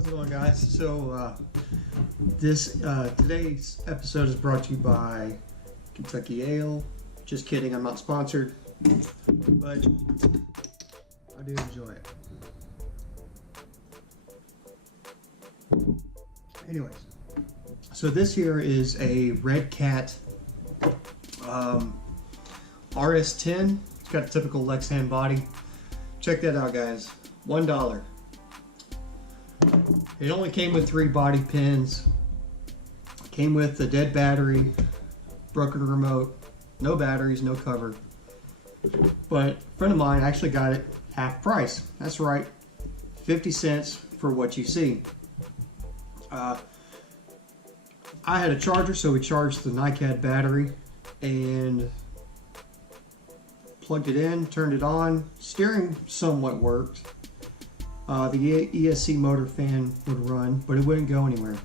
How's it going, guys? So today's episode is brought to you by Kentucky Ale. Just kidding, I'm not sponsored, but I do enjoy it. Anyways, so this here is a Red Cat RS10. It's got a typical Lexan body. Check that out, guys. $1. It only came with 3 body pins. Came with a dead battery, broken remote, no batteries, no cover. But a friend of mine actually got it half price. That's right, 50 cents for what you see. I had a charger, so we charged the NiCad battery and plugged it in, turned it on. Steering somewhat worked. The ESC motor fan would run, but it wouldn't go anywhere.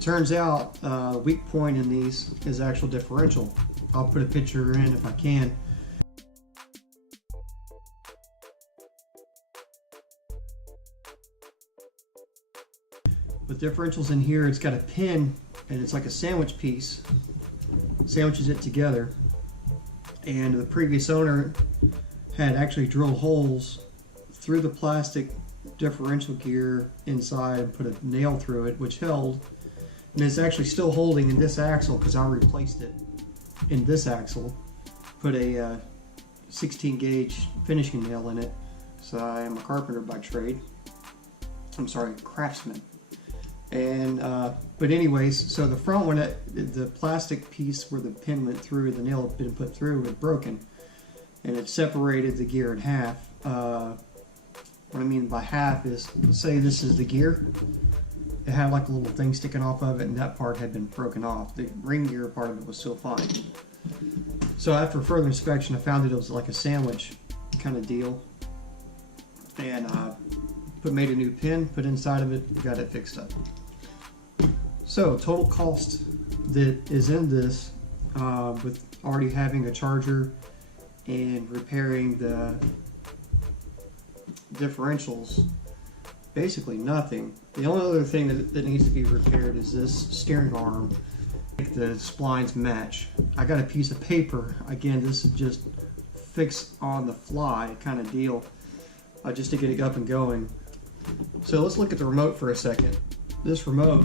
Turns out the weak point in these is actual differential. I'll put a picture in if I can. With differentials in here, it's got a pin and it's like a sandwich piece. Sandwiches it together. And the previous owner had actually drilled holes through the plastic differential gear inside and put a nail through it, which held, and it's actually still holding in this axle because I replaced it in this axle. Put a 16 gauge finishing nail in it. So I am a carpenter by trade. I'm sorry, craftsman. And but anyways, so the front one, the plastic piece where the pin went through, the nail had been put through, had broken, and it separated the gear in half. What I mean by half is, let's say this is the gear. It had like a little thing sticking off of it, and that part had been broken off. The ring gear part of it was still fine. So after further inspection, I found that it was like a sandwich kind of deal, and made a new pin, put inside of it, got it fixed up. So total cost that is in this, with already having a charger and repairing the differentials, basically nothing. The only other thing that needs to be repaired is this steering arm. Make the splines match. I got a piece of paper. Again, this is just fix on the fly kind of deal, just to get it up and going. So let's look at the remote for a second. This remote,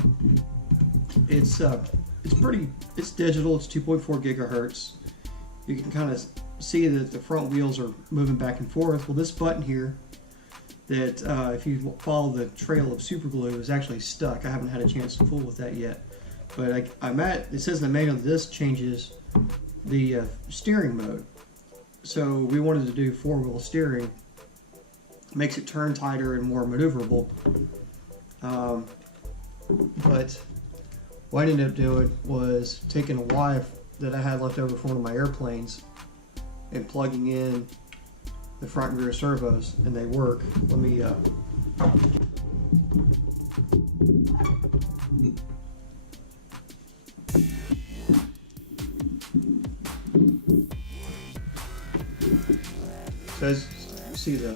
it's digital. It's 2.4 gigahertz. You can kind of see that the front wheels are moving back and forth. Well, this button here, that if you follow the trail of super glue, is actually stuck. I haven't had a chance to fool with that yet, but it says in the manual this changes the steering mode. So we wanted to do 4-wheel steering. Makes it turn tighter and more maneuverable. But what I ended up doing was taking a wire that I had left over from one of my airplanes and plugging in the front and rear servos, and they work. Let me so as you see, the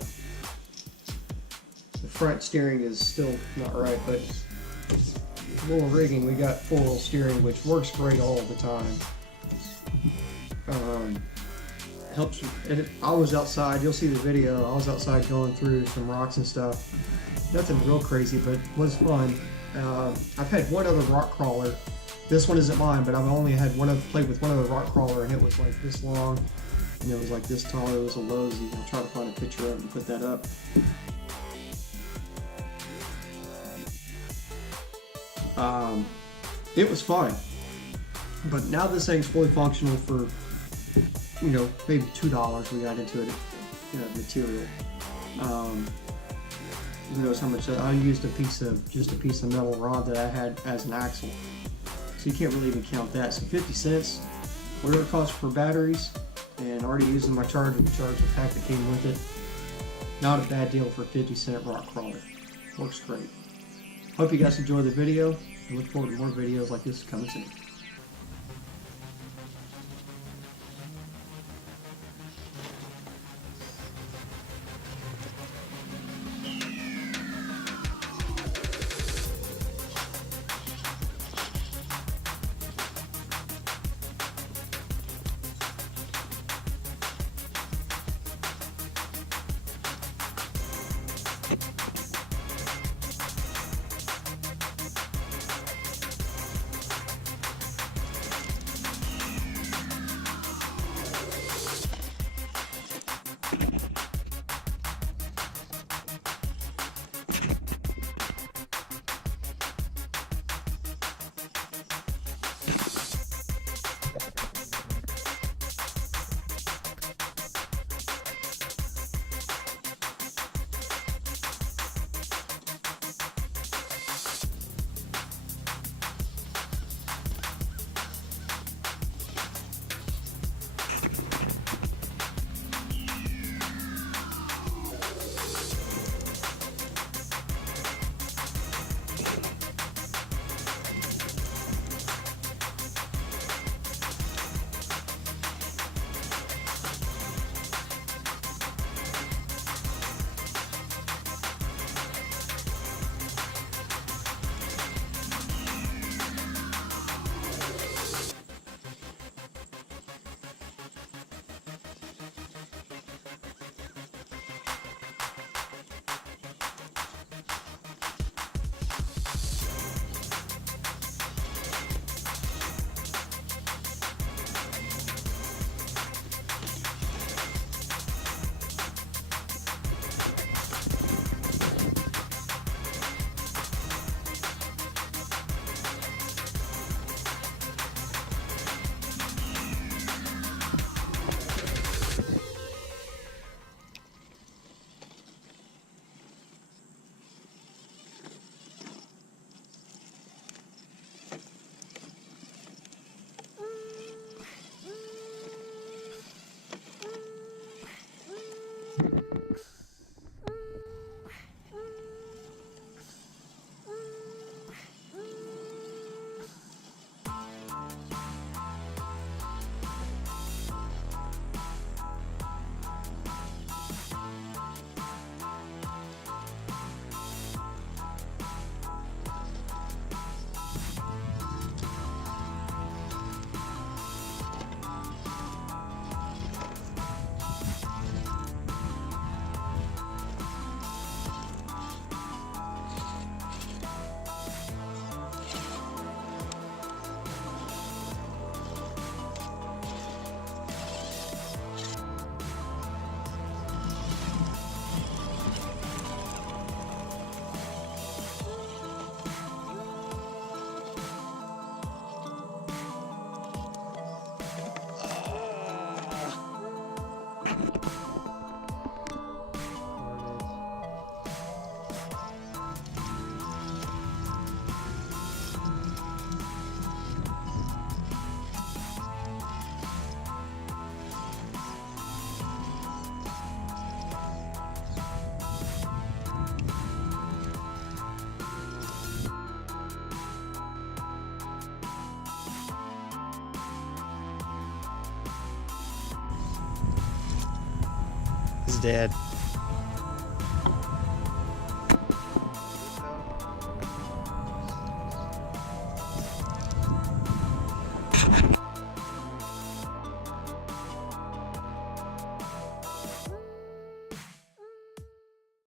front steering is still not right, but a little rigging. We got 4-wheel steering, which works great all the time. Helps. And I was outside. You'll see the video. I was outside going through some rocks and stuff. Nothing real crazy, but was fun. I've had one other rock crawler. This one isn't mine, but I've only had played with one other rock crawler, and it was like this long, and it was like this tall. It was a Lowe's. I'll try to find a picture of it and put that up. It was fine, but now this thing's fully functional for, maybe $2 we got into it, material. Who knows how much. I used just a piece of metal rod that I had as an axle, so you can't really even count that. So 50 cents, whatever it costs for batteries, and already using my charger to charge the pack that came with it. Not a bad deal for a 50-cent rock crawler. Works great. Hope you guys enjoyed the video, and look forward to more videos like this coming soon. dead.